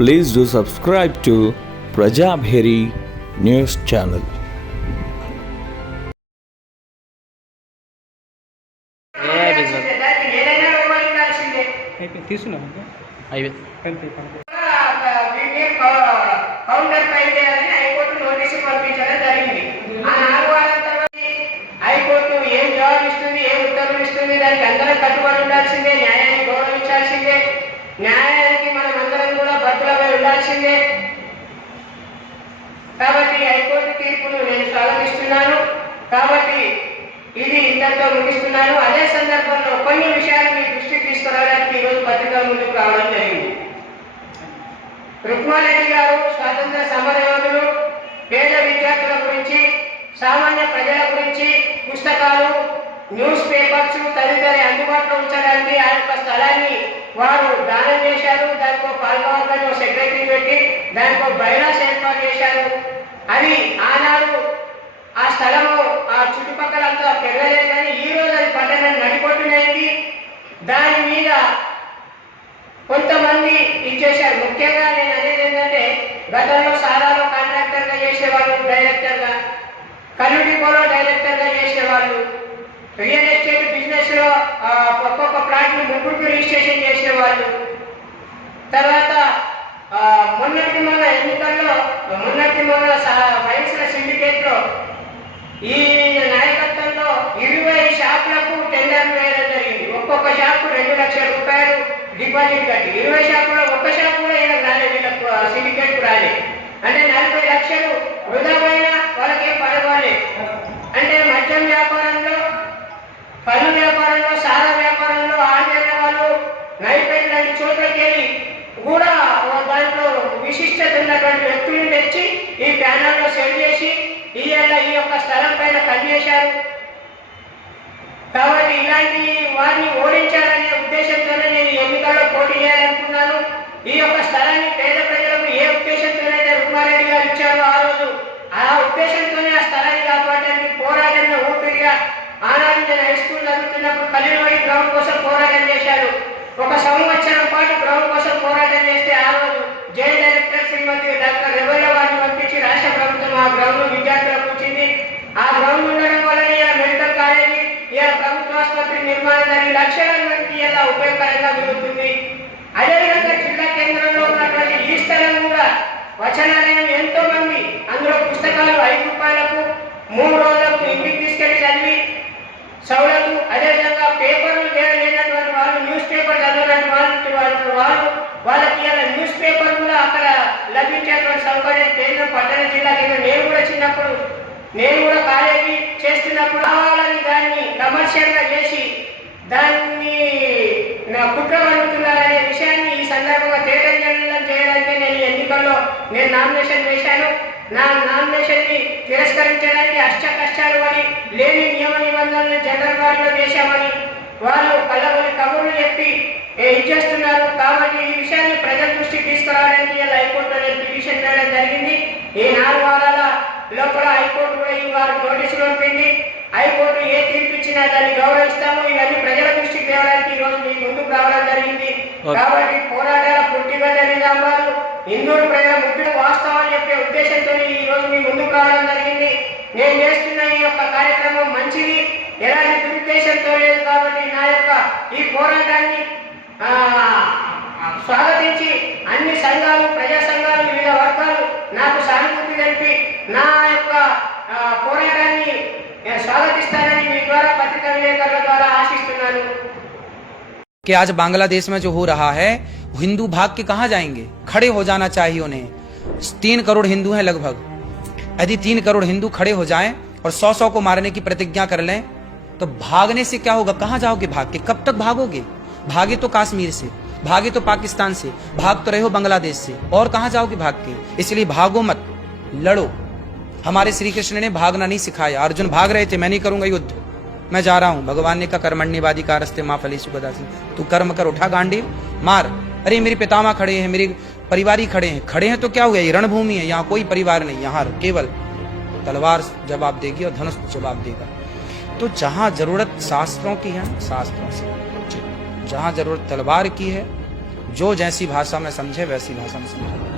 Please do subscribe to Prajabheri News Channel. Counter file చేయాలని high court notice పంపించడం జరిగింది. ఆ 4 వారాల తర్వాత హైకోర్టు ఏం జవాబు ఇస్తుంది, ఏం ఉత్తర్వులు ఇస్తుంది, దానికి అందరం కట్టుబడి ఉండాల్సిందే, న్యాయాన్ని గౌరవించాల్సిందే, న్యాయానికి మనం అందరం కూడా బద్దులపై ఉండాల్సిందే. కాబట్టి హైకోర్టు తీర్పును నేను స్వాగతిస్తున్నాను. కాబట్టి ఇది ఇంతటితో ముగిస్తున్నాను. అదే సందర్భంలో కొన్ని విషయాలు మీ దృష్టికి తీసుకురావడానికి ఈరోజు పత్రికల ముందుకు రావడం జరిగింది. రుక్మారెడ్డి గారు స్వాతంత్ర సమరయోధులు, పేద విద్యార్థుల గురించి, సామాన్య ప్రజల గురించి పుస్తకాలు, న్యూస్ పేపర్స్ తదితరి అందుబాటులో ఉంచడానికి ఆ యొక్క స్థలాన్ని వారు దానం చేశారు. దానికో పాల్గొవాలని సెక్రటరీ పెట్టి దానికో బైలాస్ ఏర్పాటు చేశారు. అది ఆనాడు ఆ స్థలము ఆ చుట్టుపక్కలంతా పెరగలేదు, కానీ ఈ రోజు అది పట్టణం నడిపొట్టునైంది. దాని మీద కొంతమంది ఇచ్చేశారు. ముఖ్యంగా నేను అనేది ఏంటంటే, గతంలో సారాలో కాంట్రాక్టర్గా చేసేవాళ్ళు, డైరెక్టర్గా, కళ్ళు డిపోలో డైరెక్టర్గా చేసేవాళ్ళు, రియల్ ఎస్టేట్ బిజినెస్లో ఒక్కొక్క ప్లాట్ను ముగ్గురికి రిజిస్ట్రేషన్ చేసేవాళ్ళు. తర్వాత మొన్న ఎన్నికల్లో వయసుల సిండికేట్లో ఈ నాయకత్వంలో 20 షాపులకు టెండర్లు వేయడం జరిగింది. ఒక్కొక్క షాపు 2 లక్షల రూపాయలు డిపాజిట్ కట్టి 20 షాపులో ఒక్క షాపు కూడా ఏం రాలేదు, వీళ్ళకు సిండికేట్కు రాలేదు. అంటే 40 లక్షలు వృధా పోయినా వాళ్ళకేం పడగలేదు. అంటే మద్యం వ్యాపారంలో, పన్ను వ్యాపారంలో, సారా వ్యాపారంలో ఆంధ్ర వాళ్ళు నైపేట్ లాంటి చోట్లకి వెళ్ళి కూడా దాంట్లో విశిష్టత ఉన్నటువంటి వ్యక్తులను తెచ్చి ఈ ప్యానల్లో సెల్ చేసి ఈ యొక్క స్థలం పైన పనిచేశారు. కాబట్టి ఇలాంటి వారిని ఓడించాలనే ఉద్దేశంతోనే నేను ఎన్నికల్లో పోటీ చేయాలనుకున్నాను. ఈ యొక్క స్థలాన్ని పేద ప్రజలకు ఏ ఉద్దేశంతోనైతే రుక్మారెడ్డి గారు ఇచ్చారో ఆ రోజు, ఆ ఉద్దేశంతోనే ఆ స్థలాన్ని కాపాడడానికి పోరాటంలో ఊపిరిగా ఆనాడు నేను హై స్కూల్ చదువుతున్నప్పుడు కలీలవాడి గ్రౌండ్ కోసం పోరాటం చేశారు. 1 సంవత్సరం పాటు గ్రౌండ్ కోసం పోరాటం చేస్తే ఆ రోజు జైల్ డైరెక్టర్ శ్రీమతి డాక్టర్ రెబెల్లా వారిని పంపించి రాష్ట్ర ప్రభుత్వం ఆ గ్రౌండ్ విద్యార్థులకు వచ్చింది. ఆ గ్రౌండ్ ఉండడం వల్ల ఇలా మెడికల్ కాలేజీ, ఇలా ప్రభుత్వ ఆసుపత్రి నిర్మాణం జరిగి లక్షల మందికి ఇలా ఉపయోగకరంగా జరుగుతుంది. అదేవిధంగా జిల్లా కేంద్రంలో ఉన్నటువంటి ఈ స్థలం కూడా వచనాలయం ఎంతో మంది అందులో పుస్తకాలు 5 రూపాయలకు 3 రోజులకు ఇంటికి తీసుకెళ్లి చదివి సౌలభ్యం. అదేవిధంగా పేపర్లు లేనటువంటి వాళ్ళు, న్యూస్ పేపర్ చదవనటువంటి వాళ్ళకి ఇలా న్యూస్ పేపర్ కూడా అక్కడ లభించేటువంటి సౌకర్యం కేంద్రం పట్టణ జిల్లా కేంద్రం. నేను కూడా కాలేజీ చేస్తున్నప్పుడు కావాలని దాన్ని కమర్షియల్గా చేసి దాన్ని కుట్ర పడుతున్నారనే విషయాన్ని ఈ సందర్భంగా తేటజల్లం చేయడానికి నేను ఎన్నికల్లో నామినేషన్ వేశాను. నా నామినేషన్ ని తిరస్కరించడానికి అష్ట కష్టాలు పడి లేని నియమ నిబంధనలను జనరల్ వారిలో చేశామని వాళ్ళు కళ్ళబొల్లి కబుర్లు చెప్పి ఇచ్చేస్తున్నారు. కాబట్టి ఈ విషయాన్ని ప్రజల దృష్టికి తీసుకురావడానికి హైకోర్టులో నేను పిటిషన్ వేయడం జరిగింది. ఈ 4 వారాల లోపల హైకోర్టు కూడా ఈ వారికి నోటీసులు పంపింది. హైకోర్టు ఏ తీర్పు ఇచ్చినా దాన్ని గౌరవిస్తాము. ఇవన్నీ ప్రజల దృష్టికి తేవడానికి ఈ రోజు మీ ముందుకు రావడం జరిగింది. కాబట్టి పోరాటాల పుట్టిగడ్డ నిజామాబాద్ హిందువుల ప్రజల ముఖ్య వాస్తవాన్ని చెప్పే ఉద్దేశంతో ఈ రోజు మీ ముందుకు రావడం జరిగింది. నేను చేస్తున్న ఈ యొక్క కార్యక్రమం మంచిది, ఎలాంటి దురుద్దేశంతో లేదు. కాబట్టి నా యొక్క ఈ పోరాటాన్ని స్వాగతించి అన్ని సంఘాలు, ప్రజా సంఘాలు, వివిధ వర్గాలు నాకు సానుభూతి తెలిపి నా యొక్క పోరాటాన్ని స్వాగతిస్తానని మీ ద్వారా పత్రికా విలేకరుల ద్వారా ఆశిస్తున్నాను. कि आज बांग्लादेश में जो हो रहा है, हिंदू भाग के कहां जाएंगे? खड़े हो जाना चाहिए उन्हें। 3 करोड़ हिंदू हैं लगभग। यदि 3 करोड़ हिंदू खड़े हो जाएं और 100 को मारने की प्रतिज्ञा कर लें तो भागने से क्या होगा? कहां जाओगे भाग के? कब तक भागोगे? भागे तो कश्मीर से, भागे तो पाकिस्तान से, भाग तो रहे हो बांग्लादेश से, और कहां जाओगे भाग के? इसलिए भागो मत, लड़ो। हमारे श्री कृष्ण ने भागना नहीं सिखाया। अर्जुन भाग रहे थे, मैं नहीं करूंगा युद्ध, मैं जा रहा हूं। भगवान ने कहा कर्मण्यवादी का रस्ते माँ फली सुगदा से, तू कर्म कर, उठा गांडी मार। अरे मेरे पितामह खड़े हैं, मेरे परिवार ही खड़े हैं तो क्या हुआ? ये रणभूमि है, यहाँ कोई परिवार नहीं, यहाँ केवल तलवार जवाब देगी और धनुष जवाब देगा। तो जहां जरूरत शास्त्रों की है, शास्त्रों से, जहां जरूरत तलवार की है, जो जैसी भाषा में समझे वैसी भाषा में समझे।